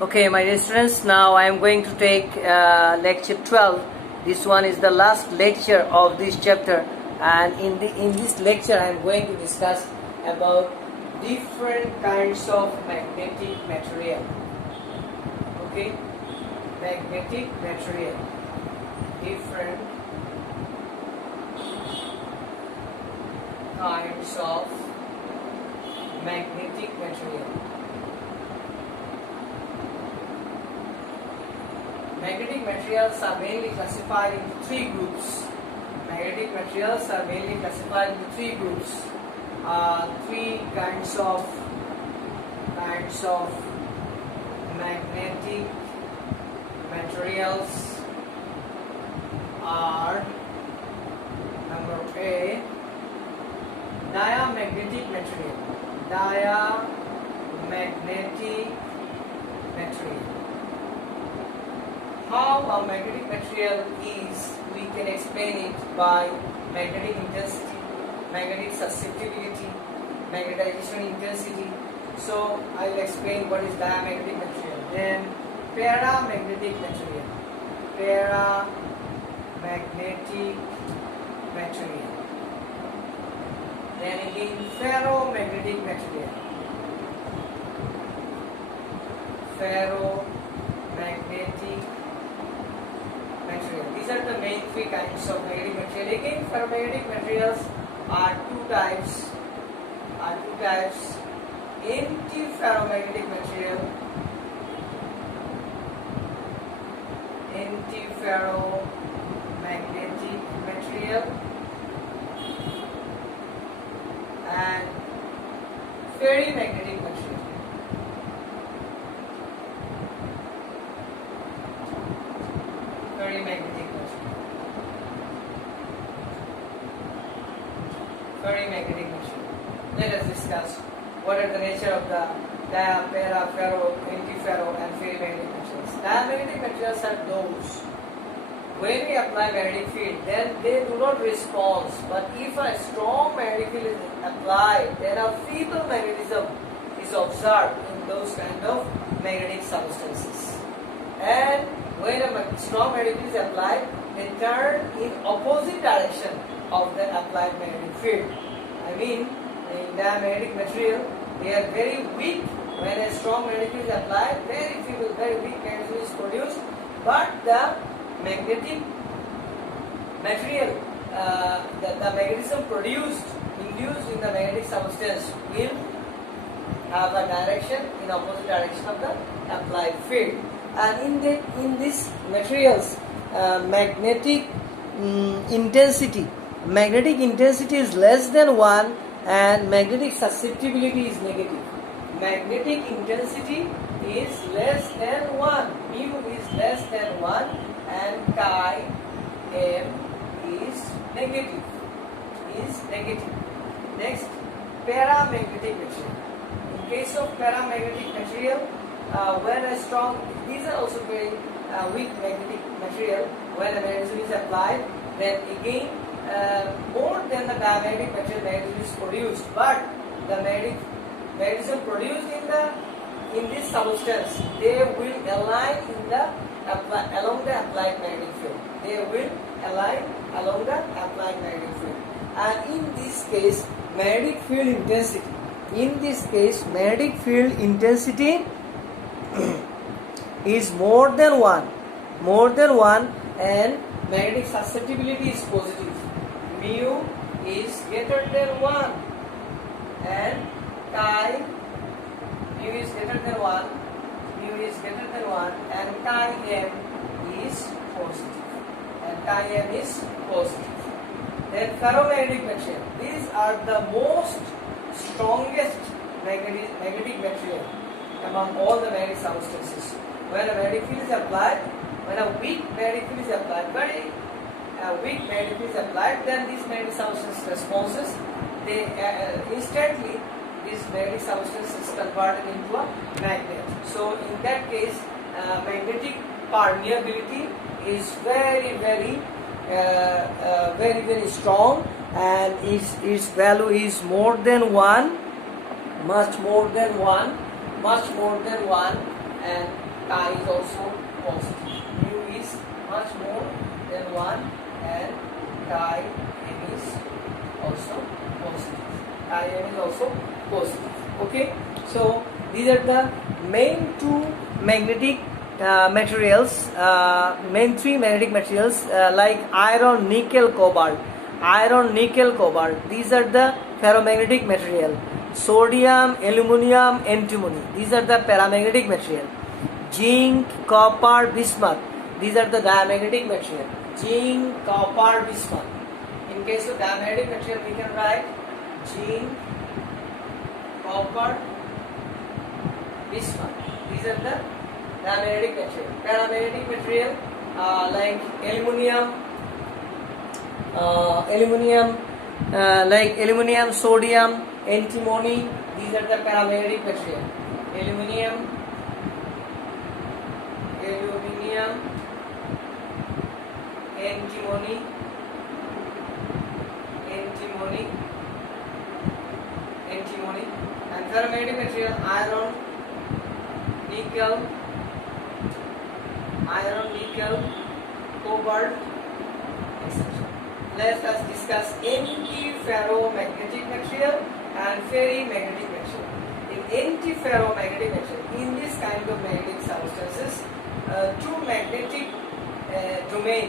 Okay, my dear students, now I am going to take lecture 12. This one is the last lecture of this chapter, and in this lecture I am going to discuss about different kinds of magnetic material. Okay, magnetic material, different kinds of magnetic material. Magnetic materials are mainly classified into three groups. Magnetic materials are mainly classified into three groups. Three kinds of magnetic materials are: number A, diamagnetic material. Diamagnetic material. How a magnetic material is, we can explain it by magnetic intensity, magnetic susceptibility, magnetization intensity. So I will explain what is diamagnetic material. Then paramagnetic material. Paramagnetic material. Then again ferromagnetic material. Ferromagnetic material. These are the main three kinds of magnetic material. Again, ferromagnetic materials are two types. Antiferromagnetic material. Antiferromagnetic material and ferrimagnetic material. Ferrimagnetic material. Ferrimagnetic material. Let us discuss what are the nature of the dia, para, ferro, antiferro and ferrimagnetic materials. Diamagnetic materials are those when we apply magnetic field, then they do not respond. But if a strong magnetic field is applied, then a feeble magnetism is observed in those kind of magnetic substances. And when a strong magnetic field is applied, they turn in opposite direction of the applied magnetic field. I mean, in diamagnetic material, they are very weak. When a strong magnetic field is applied, very feeble, very weak magnetism is produced. But the magnetic material, the magnetism induced in the magnetic substance will have a direction in opposite direction of the applied field. And in these materials, magnetic intensity is less than 1 and magnetic susceptibility is negative. Magnetic intensity is less than 1, mu is less than 1 and chi m is negative. Next, paramagnetic material. In case of paramagnetic material, when a strong, these are also very weak magnetic material. When a magnetism is applied, then again more than the diamagnetic material, magnetism is produced. But the magnetism produced in this substance, they will align along the applied magnetic field. They will align along the applied magnetic field. And in this case, magnetic field intensity is more than 1, and magnetic susceptibility is positive. Mu is greater than 1 and chi mu is greater than 1 and chi m is positive. Then ferromagnetic material. These are the most strongest magnetic material among all the magnetic substances. When a magnetic field is applied, when a weak magnetic field is applied, then these magnetic substance responses, they instantly this magnetic substance is converted into a magnet. So in that case, magnetic permeability is very strong, and its value is more than 1, much more than 1, and chi is also positive. Mu is much more than 1 and chi m is also positive. Chi m is also positive. Okay, so these are the main two magnetic materials, main three magnetic materials like iron, nickel, cobalt. Iron, nickel, cobalt. These are the ferromagnetic material. Sodium, aluminum, antimony. These are the paramagnetic material. Zinc, copper, bismuth. These are the diamagnetic material. Zinc, copper, bismuth. In case of diamagnetic material, we can write zinc, copper, bismuth. These are the diamagnetic material. Paramagnetic material like aluminum, sodium, antimony. These are the paramagnetic material. Aluminum, antimony, and ferromagnetic material iron, nickel, cobalt, etc. Let us discuss antiferromagnetic material and ferrimagnetic material. In antiferromagnetic material, in this kind of magnetic substances, two magnetic domain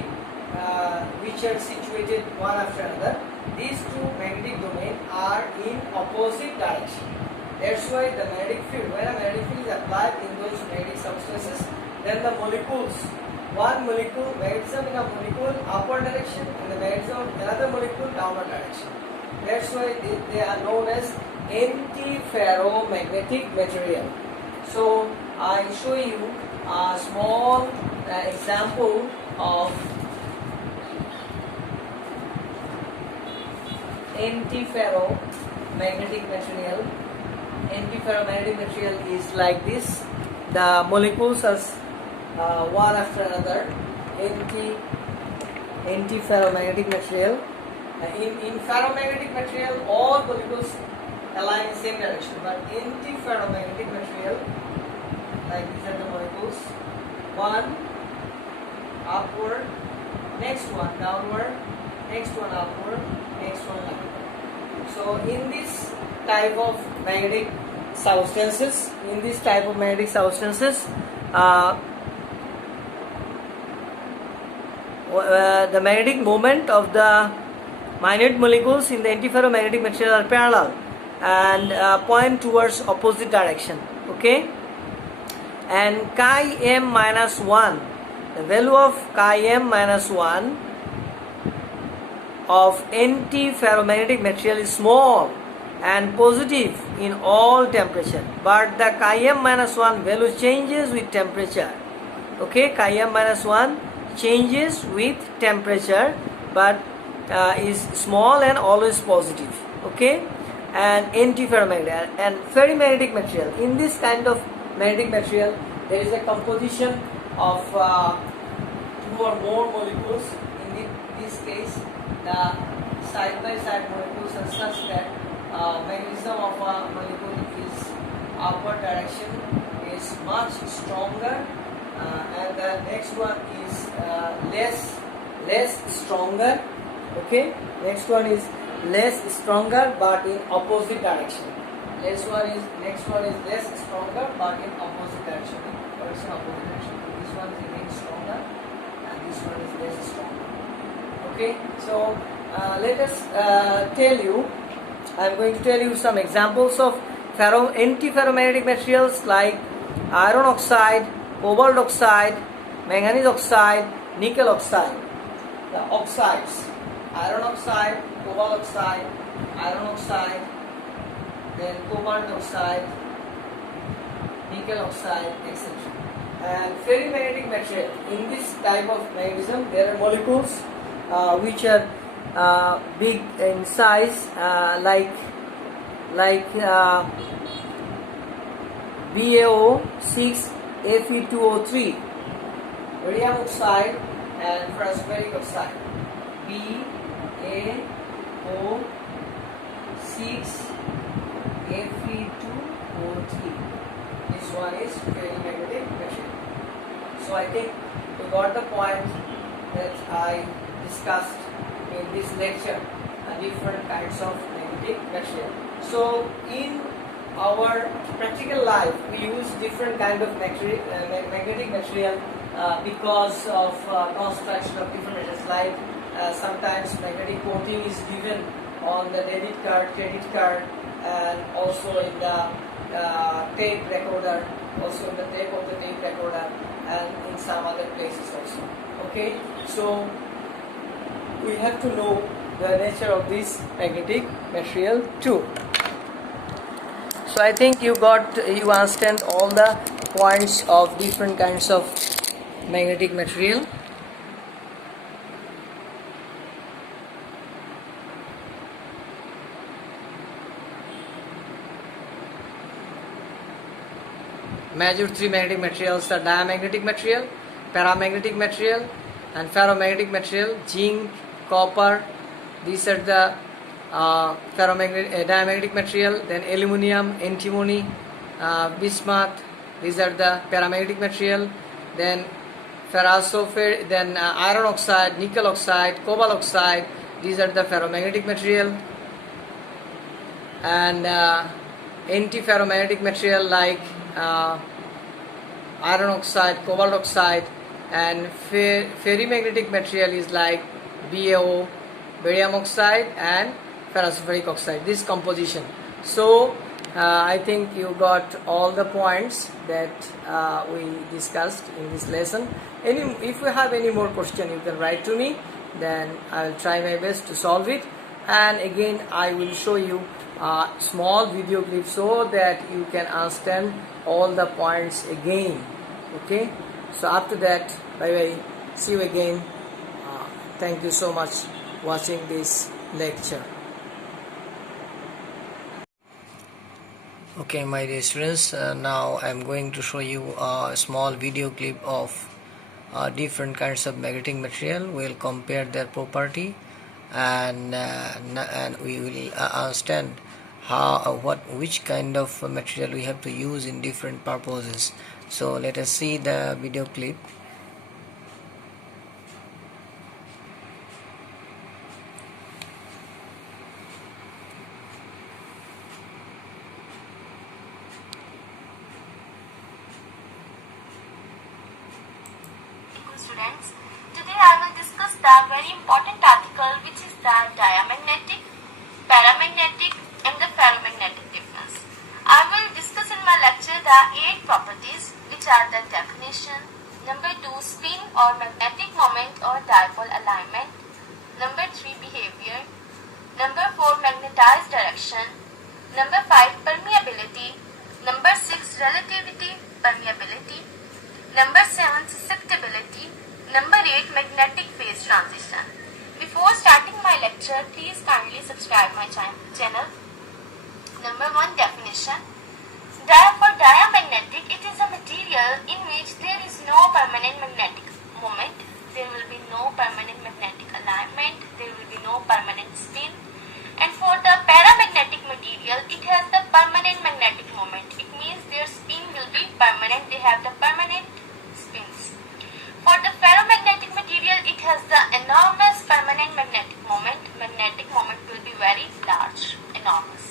which are situated one after another. These two magnetic domains are in opposite direction. That's why the magnetic field, when a magnetic field is applied in those magnetic substances, then the molecules, one molecule, magnetism in a molecule upward direction and the magnetism of another molecule downward direction. That's why they are known as antiferromagnetic material. So I show you a small example of antiferromagnetic material. Antiferromagnetic material is like this. The molecules are one after another. Antiferromagnetic material. In ferromagnetic material, all molecules align in same direction. But antiferromagnetic material, like these are the molecules. One upward, next one downward, next one upward, next one downward. So in this type of magnetic substances, the magnetic moment of the minute molecules in the antiferromagnetic material are parallel and point towards opposite direction. Okay, and chi m minus 1, the value of chi m minus 1 of antiferromagnetic material is small and positive in all temperature, but the chi m minus 1 value changes with temperature. Okay, chi m minus 1 changes with temperature, but is small and always positive. Okay, and antiferromagnetic and ferrimagnetic material. In this kind of magnetic material, there is a composition of two or more molecules. In this case, the side by side molecules are such that magnetism of a molecule is upward direction is much stronger, and the next one is less stronger. Okay, next one is less stronger but in opposite direction. Next one is less stronger but in opposite direction. This one is again stronger and this one is less stronger. Okay, so let us I'm going to tell you some examples of antiferromagnetic materials like iron oxide, cobalt oxide, manganese oxide, nickel oxide. The oxides: iron oxide, cobalt oxide, iron oxide, then cobalt oxide, nickel oxide, etc. And ferrimagnetic material. In this type of magnetism, there are molecules which are big in size, like BaO6 Fe2O3, radium oxide and phosphoric oxide. BaO6 Fe2O3. This one is ferrimagnetic material. So I think you got the point that I discussed in this lecture, different kinds of magnetic material. So in our practical life, we use different kind of magnetic material because of construction of different materials. Like sometimes magnetic coating is given on the debit card, credit card, and also in the tape recorder, also in the tape of the tape recorder, and in some other places also. Okay, so we have to know the nature of this magnetic material too. So I think you understand all the points of different kinds of magnetic material. Major three magnetic materials are diamagnetic material, paramagnetic material, and ferromagnetic material. Zinc, copper, these are the diamagnetic material. Then aluminum, antimony, bismuth, these are the paramagnetic material. Then then iron oxide, nickel oxide, cobalt oxide, these are the ferromagnetic material. And antiferromagnetic material like iron oxide, cobalt oxide, and ferrimagnetic material is like BaO, barium oxide, and ferrosulfuric oxide, this composition. So I think you got all the points that we discussed in this lesson. If you have any more question, you can write to me, then I will try my best to solve it. And again, I will show you a small video clip so that you can understand all the points again. Okay, so after that, bye bye, see you again. Thank you so much watching this lecture. Okay, my dear students, now I am going to show you a small video clip of different kinds of magnetic material. We will compare their property, and we will understand which kind of material we have to use in different purposes. So let us see the video clip. Students, today I will discuss the very important article, which is the diamagnetic, paramagnetic, and the ferromagnetic difference. I will discuss in my lecture the 8 properties, which are the definition, number 2 spin or magnetic moment or dipole alignment, number 3 behavior, number 4 magnetized direction, number 5 permeability, number 6 relativity, permeability, number 7 susceptibility, number 8 magnetic phase transition. Before starting my lecture, please kindly subscribe my channel. Number 1 definition. For diamagnetic, it is a material in which there is no permanent magnetic moment, there will be no permanent magnetic alignment, there will be no permanent spin. And for the paramagnetic material, it has the permanent magnetic moment. It means their spin will be permanent, they have the permanent spins. For the ferromagnetic material, it has the enormous permanent magnetic moment. Magnetic moment will be very large, enormous.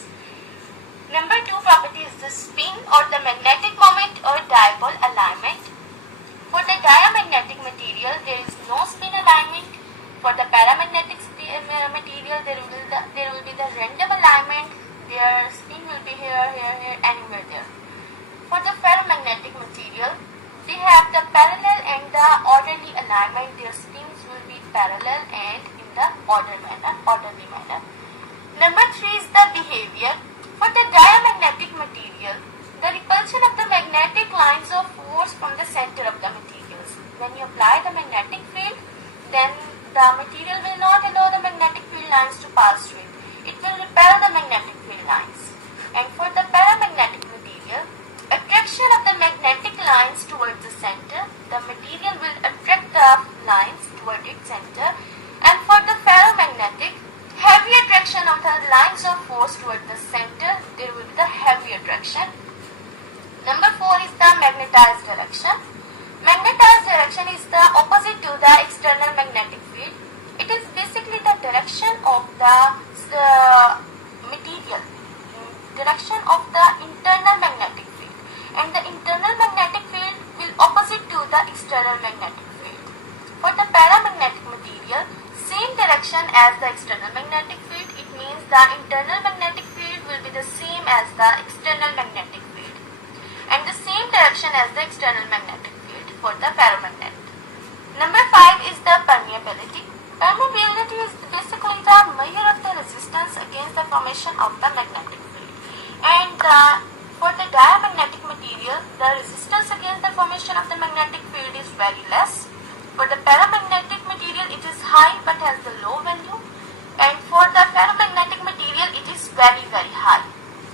Number 2 property is the spin or the magnetic moment or dipole alignment. For the diamagnetic material, there is no spin alignment. For the paramagnetic material, there will be the random alignment. Their spin will be here, here, here, anywhere there. For the ferromagnetic material, they have the parallel and the orderly alignment. Their spins will be parallel and in the orderly manner. Number 3 is the behavior. For the diamagnetic material, the repulsion of the magnetic lines of force from the center of the materials. When you apply the magnetic field, then the material will not allow the magnetic field lines to pass through it. It will repel the magnetic field lines. And for the paramagnetic material, attraction of the magnetic lines towards the center, the material will attract the lines toward its center. And for the ferromagnetic, heavy attraction of the lines of force toward the center, there will be the heavy attraction. Number 4 is the magnetized direction. Magnetized direction is the opposite to the external magnetic field. It is basically the direction of the material, direction of the internal magnetic field, and the internal magnetic field will opposite to the external magnetic field. For the paramagnetic material, same direction as the external magnetic field. It means the internal magnetic field will be the same as the external magnetic field, and the same direction as the external magnetic field for the paramagnet. Number 5 is the permeability. Permeability is basically the measure of the resistance against the formation of the magnetic field. And for the diamagnetic material, the resistance against the formation of the magnetic field is very less. For the paramagnetic material, it is high but has the low value. And for the ferromagnetic material, it is very high.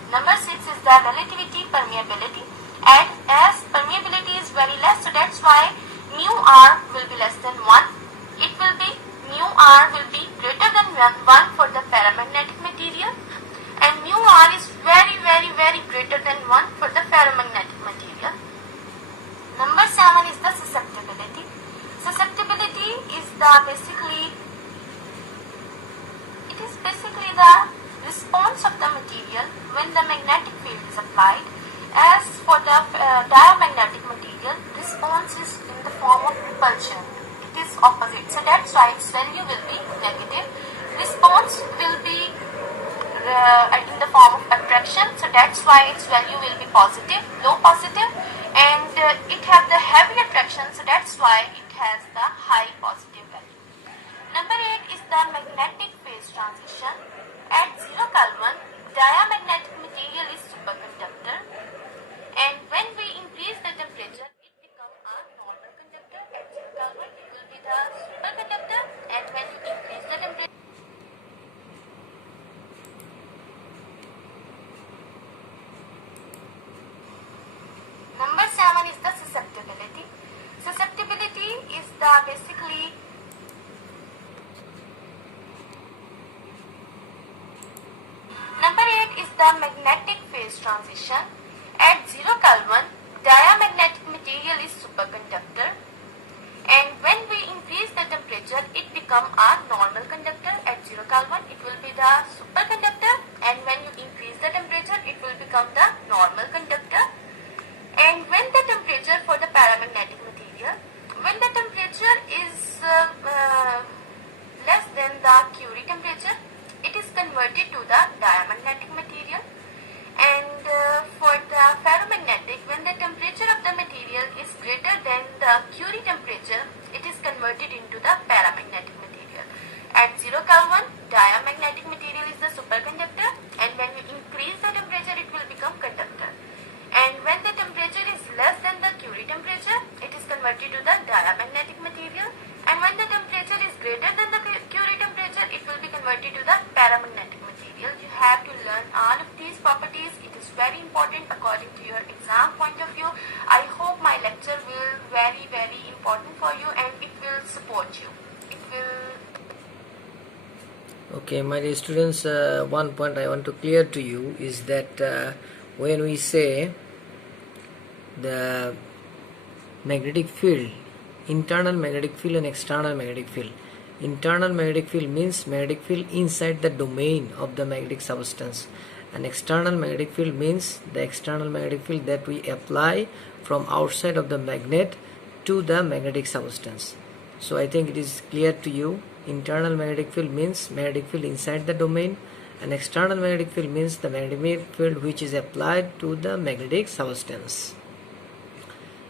Number 6 is the relativity permeability. And as permeability is very less, so that's why mu r will be less than 1. It will be mu r will be greater than 1 for the paramagnetic material, and mu r is very greater than 1 for the ferromagnetic material. Number 7 is the susceptibility. Susceptibility is the basically the response of the material when the magnetic field is applied. As for the diamagnetic material, response is in the form of repulsion. It is opposite, so that's why its value will be negative. Response will be in the form of attraction, so that's why its value will be positive, low positive, and it has the heavy attraction, so that's why it has the high positive value. Number 8 is the magnetic phase transition. At 0 Kelvin, diamagnetic material is superconductor, and when we increase the temperature, it becomes a normal conductor. At 0 Kelvin, it will be the superconductor, and when you increase the temperature, number 7 is the susceptibility. Susceptibility is the basically number 8 is the magnetic phase transition. At 0 Kelvin, diamagnetic material is superconductor, and when we increase the temperature, it becomes a normal conductor. At 0 Kelvin, it will be the superconductor, and when you increase the temperature, it will become the normal conductor. And when the temperature for the paramagnetic material, when the temperature is less than the Curie temperature, it is converted to the diamagnetic material. And for the ferromagnetic, when the temperature of the material is greater than the Curie temperature, it is converted into the paramagnetic material. At 0 Kelvin, diamagnetic material is the superconductor, and when you increase the temperature, it will become conductor. And when the temperature is less than the Curie temperature, it is converted to the diamagnetic material. And when the temperature is greater than the Curie temperature, it will be converted to the paramagnetic material. You have to learn all of these properties. It is very important according to your exam point of view. I hope my lecture will very important for you, and it will support you. It will. Okay, my dear students, one point I want to clear to you is that when we say the magnetic field, internal magnetic field and external magnetic field. Internal magnetic field means magnetic field inside the domain of the magnetic substance, and external magnetic field means the external magnetic field that we apply from outside of the magnet to the magnetic substance. So I think it is clear to you. Internal magnetic field means magnetic field inside the domain, and external magnetic field means the magnetic field which is applied to the magnetic substance.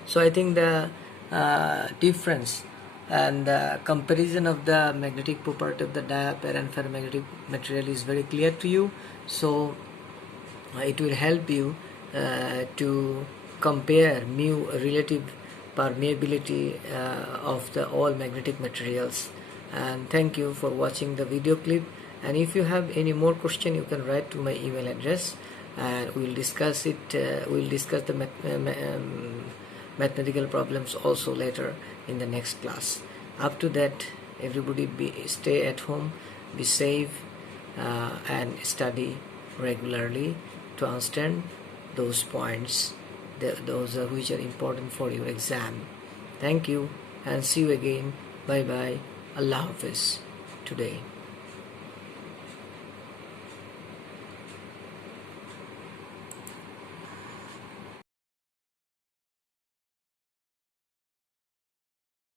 So I think the difference and the comparison of the magnetic property of the para and ferromagnetic material is very clear to you. So it will help you to compare mu relative permeability of the all magnetic materials. And thank you for watching the video clip, and if you have any more question, you can write to my email address, and we will discuss it. We will discuss the mathematical problems also later in the next class. Up to that, everybody stay at home, be safe, and study regularly to understand those points, those which are important for your exam. Thank you. and see you again. Bye bye. Allah Hafiz today.